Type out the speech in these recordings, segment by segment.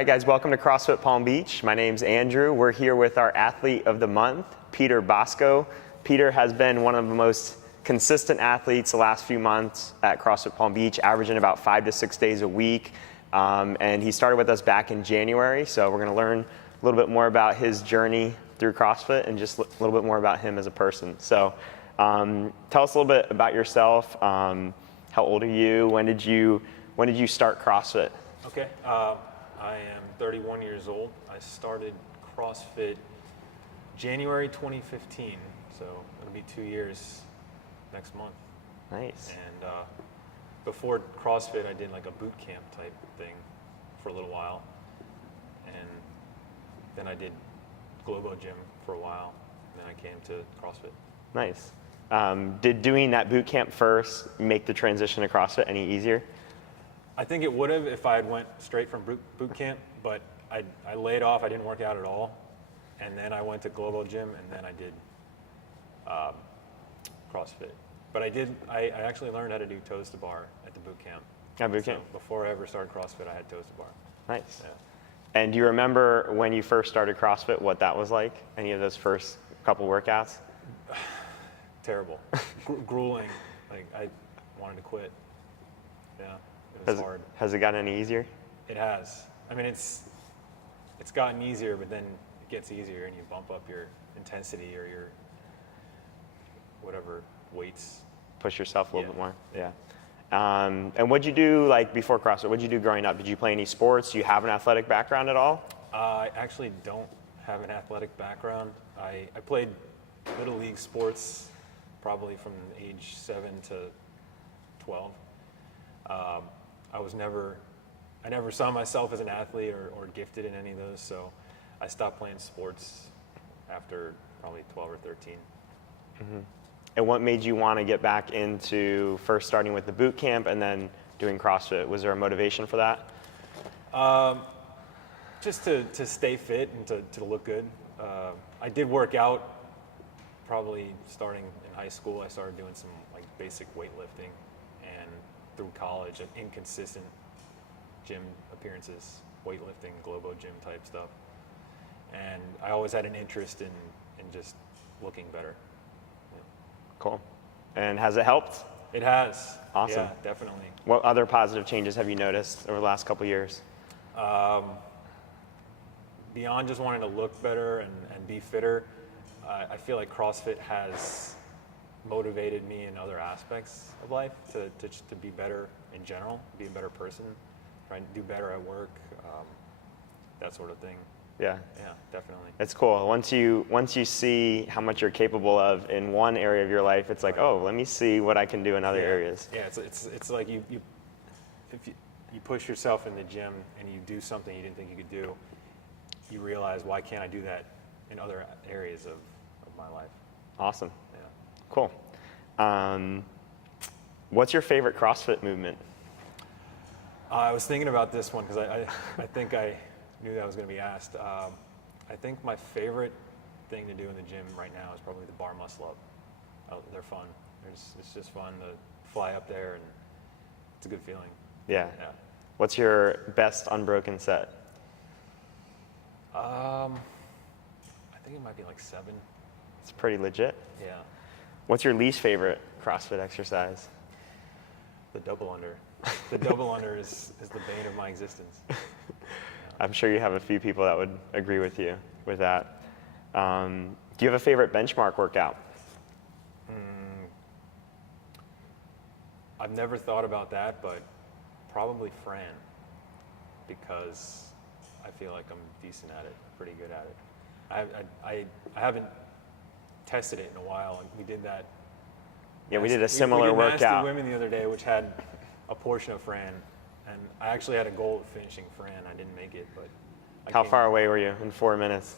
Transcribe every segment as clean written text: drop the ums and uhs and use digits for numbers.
right, guys, welcome to CrossFit Palm Beach. My name's Andrew. We're here with our athlete of the month, Peter Bosco. Peter has been one of the most consistent athletes the last few months at CrossFit Palm Beach, averaging about 5 to 6 days a week. And he started with us back in January, so we're going to learn a little bit more about his journey through CrossFit and just a little bit more about him as a person. So tell us a little bit about yourself. How old are you? When did you start CrossFit? Okay, I am 31 years old. I started CrossFit January 2015, so it'll be 2 years next month. Nice. And before CrossFit, I did like a boot camp type thing for a little while, and then I did Globo Gym for a while, and then I came to CrossFit. Nice. Did doing that boot camp first make the transition to CrossFit any easier? I think it would have if I had went straight from boot camp, but I laid off. I didn't work out at all, and then I went to Globo Gym, and then I did CrossFit. But I actually learned how to do toes to bar at the boot camp. At boot camp? So before I ever started CrossFit, I had toes to bar. Nice. Yeah. And do you remember when you first started CrossFit, what that was like? Any of those first couple workouts? Terrible. Grueling. Like, I wanted to quit. Yeah, it was hard. Has it gotten any easier? It has. I mean, it's gotten easier, but then it gets easier and you bump up your intensity or your whatever weights. Push yourself a little bit more. Yeah. And what'd you do like before CrossFit? What'd you do growing up? Did you play any sports? Do you have an athletic background at all? I actually don't have an athletic background. I played little league sports probably from age 7 to 12. I never saw myself as an athlete or gifted in any of those, so I stopped playing sports after probably 12 or 13. Mm-hmm. And what made you want to get back into first starting with the boot camp and then doing CrossFit? Was there a motivation for that? Just to stay fit and to look good. I did work out probably starting in high school. I started doing some like basic weightlifting, and through college, inconsistent gym appearances, weightlifting, Globo Gym type stuff. And I always had an interest in just looking better. Cool. And has it helped? It has. Awesome. Yeah, definitely. What other positive changes have you noticed over the last couple years? Beyond just wanting to look better and be fitter, I feel like CrossFit has motivated me in other aspects of life to be better in general, be a better person, trying to do better at work, that sort of thing. Yeah. Yeah, definitely. It's cool. Once you see how much you're capable of in one area of your life, it's like, oh, let me see what I can do in other areas. Yeah, it's like if you push yourself in the gym and you do something you didn't think you could do, you realize, why can't I do that in other areas of my life? Awesome. Yeah. Cool. What's your favorite CrossFit movement? I was thinking about this one because I think I knew that was going to be asked. I think my favorite thing to do in the gym right now is probably the bar muscle up. They're fun. It's just fun to fly up there, and it's a good feeling. Yeah. Yeah. What's your best unbroken set? I think it might be like 7. It's pretty legit. Yeah. What's your least favorite CrossFit exercise? The double under. The double under is the bane of my existence. Yeah. I'm sure you have a few people that would agree with you with that. Do you have a favorite benchmark workout? I've never thought about that, but probably Fran, because I feel like I'm decent at it, pretty good at it. I haven't tested it in a while. We did that. Yeah, we did a similar we did workout. Nasty Women the other day, which had a portion of Fran, and I actually had a goal of finishing Fran. I didn't make it, but How far away were you in 4 minutes?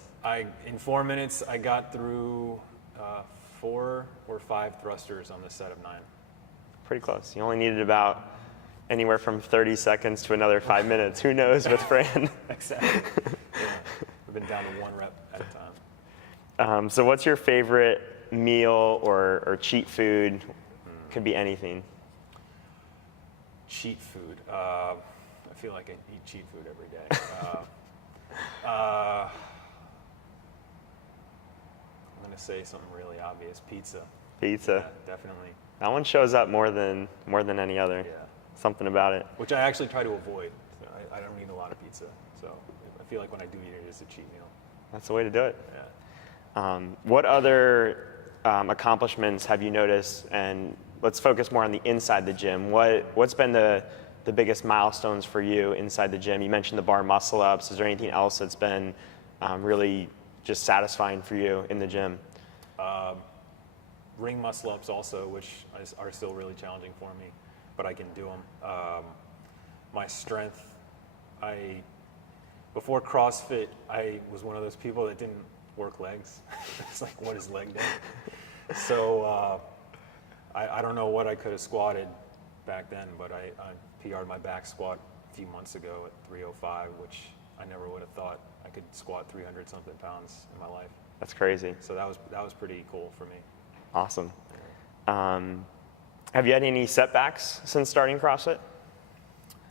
In 4 minutes, I got through 4 or 5 thrusters on the set of 9. Pretty close. You only needed about anywhere from 30 seconds to another 5 minutes. Who knows with Fran? Exactly. Yeah. I've been down to 1 rep at a time. So what's your favorite meal or cheat food? Could be anything. Cheat food. feel like I eat cheap food every day. I'm gonna say something really obvious: pizza. Pizza. Yeah, definitely. That one shows up more than any other. Yeah. Something about it. Which I actually try to avoid. So I don't eat a lot of pizza. So I feel like when I do eat it, it's a cheat meal. That's the way to do it. Yeah. What other accomplishments have you noticed? And let's focus more on the inside the gym. What's been the biggest milestones for you inside the gym? You mentioned the bar muscle ups. Is there anything else that's been really just satisfying for you in the gym? Ring muscle ups also, which are still really challenging for me, but I can do them. My strength, before CrossFit, I was one of those people that didn't work legs. It's like, what is leg day? So I don't know what I could have squatted back then, but I PR'd my back squat a few months ago at 305, which I never would have thought I could squat 300 something pounds in my life. That's crazy. So that was pretty cool for me. Awesome. Have you had any setbacks since starting CrossFit?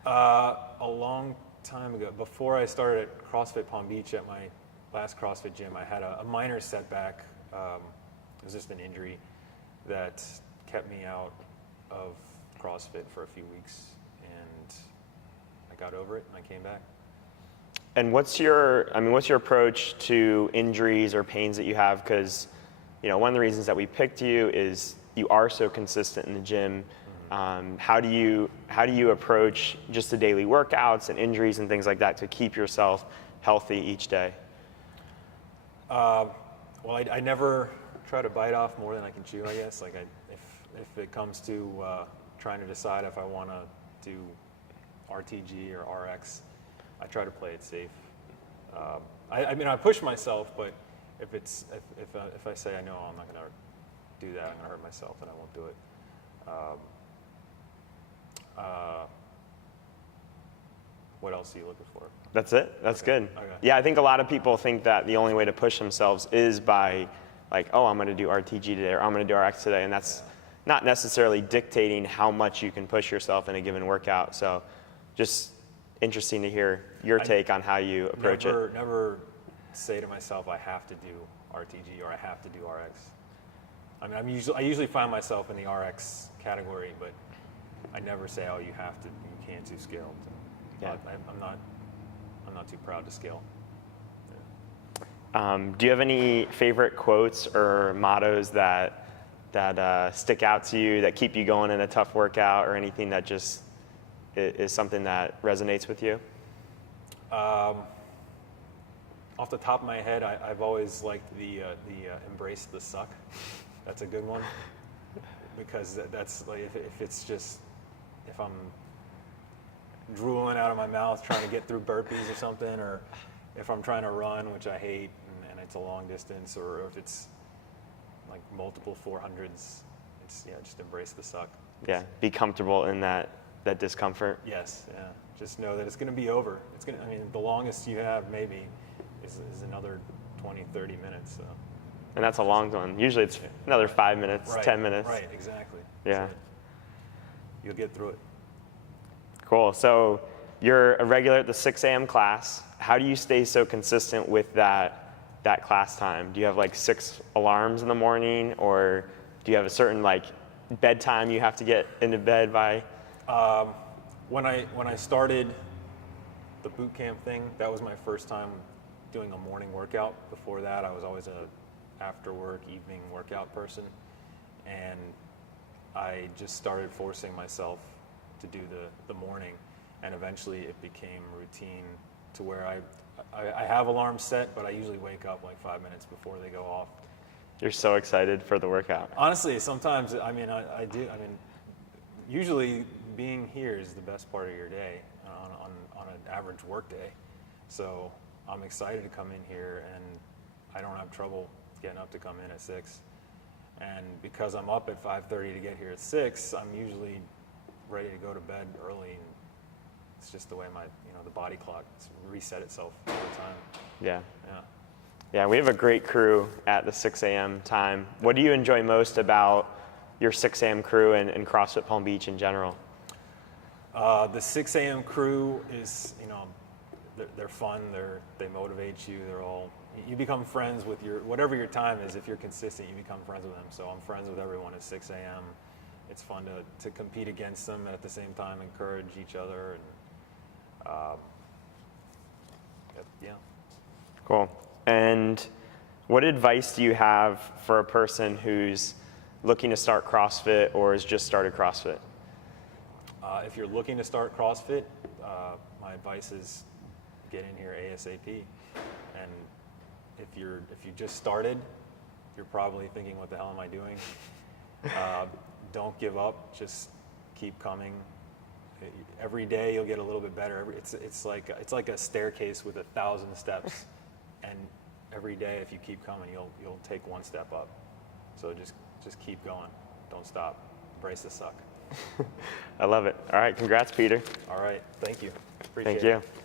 A long time ago, before I started at CrossFit Palm Beach at my last CrossFit gym, I had a minor setback. It was just an injury that kept me out of CrossFit for a few weeks, and I got over it and I came back. And what's your approach to injuries or pains that you have? Because, one of the reasons that we picked you is you are so consistent in the gym. How do you approach just the daily workouts and injuries and things like that to keep yourself healthy each day? Well, I never try to bite off more than I can chew, I guess. Like if it comes to trying to decide if I want to do RTG or RX, I try to play it safe. I push myself, but if I say I know I'm not going to do that, I'm going to hurt myself, and I won't do it. What else are you looking for? That's it. That's okay. good. Okay. Yeah, I think a lot of people think that the only way to push themselves is by, like, oh, I'm going to do RTG today, or I'm going to do RX today, and that's not necessarily dictating how much you can push yourself in a given workout. So, just interesting to hear your take on how you approach it. Never say to myself, I have to do RTG or I have to do RX. I mean, I usually find myself in the RX category, but I never say, oh, you have to, you can't do scale. Yeah. I'm not too proud to scale. Yeah. Do you have any favorite quotes or mottos that stick out to you, that keep you going in a tough workout, or anything that just is something that resonates with you? Off the top of my head, I've always liked the embrace the suck. That's a good one, because that's like if I'm drooling out of my mouth trying to get through burpees or something, or if I'm trying to run, which I hate, and it's a long distance, or if it's like multiple 400s, just embrace the suck. Yeah, be comfortable in that discomfort. Yes, yeah. Just know that it's going to be over. The longest you have maybe is another 20, 30 minutes. So. And that's a long one. Usually it's another 5 minutes, right, 10 minutes. Right, exactly. Yeah. So you'll get through it. Cool. So you're a regular at the 6 a.m. class. How do you stay so consistent with that class time? Do you have like 6 alarms in the morning, or do you have a certain like bedtime you have to get into bed by? When I started the boot camp thing, that was my first time doing a morning workout. Before that, I was always a after work, evening workout person, and I just started forcing myself to do the morning, and eventually it became routine to where I have alarms set, but I usually wake up like 5 minutes before they go off. You're so excited for the workout. Honestly, sometimes I do. Usually being here is the best part of your day on an average work day. So I'm excited to come in here, and I don't have trouble getting up to come in at 6. And because I'm up at 5:30 to get here at 6, I'm usually ready to go to bed early. And it's just the way the body clock reset itself over time. Yeah. Yeah. Yeah, we have a great crew at the 6 a.m. time. What do you enjoy most about your 6 a.m. crew and CrossFit Palm Beach in general? The 6 a.m. crew is, they're fun. They motivate you. You become friends with whatever your time is. If you're consistent, you become friends with them. So I'm friends with everyone at 6 a.m. It's fun to compete against them and at the same time encourage each other. And yeah. Cool. And what advice do you have for a person who's looking to start CrossFit or has just started CrossFit? If you're looking to start CrossFit, my advice is get in here ASAP. And if you just started, you're probably thinking, what the hell am I doing? Don't give up. Just keep coming. Every day you'll get a little bit better. It's like a staircase with 1,000 steps, and every day if you keep coming, you'll take one step up. So just keep going. Don't stop. Embrace the suck. I love it. All right, congrats, Peter. All right, thank you. Appreciate Thank it. you.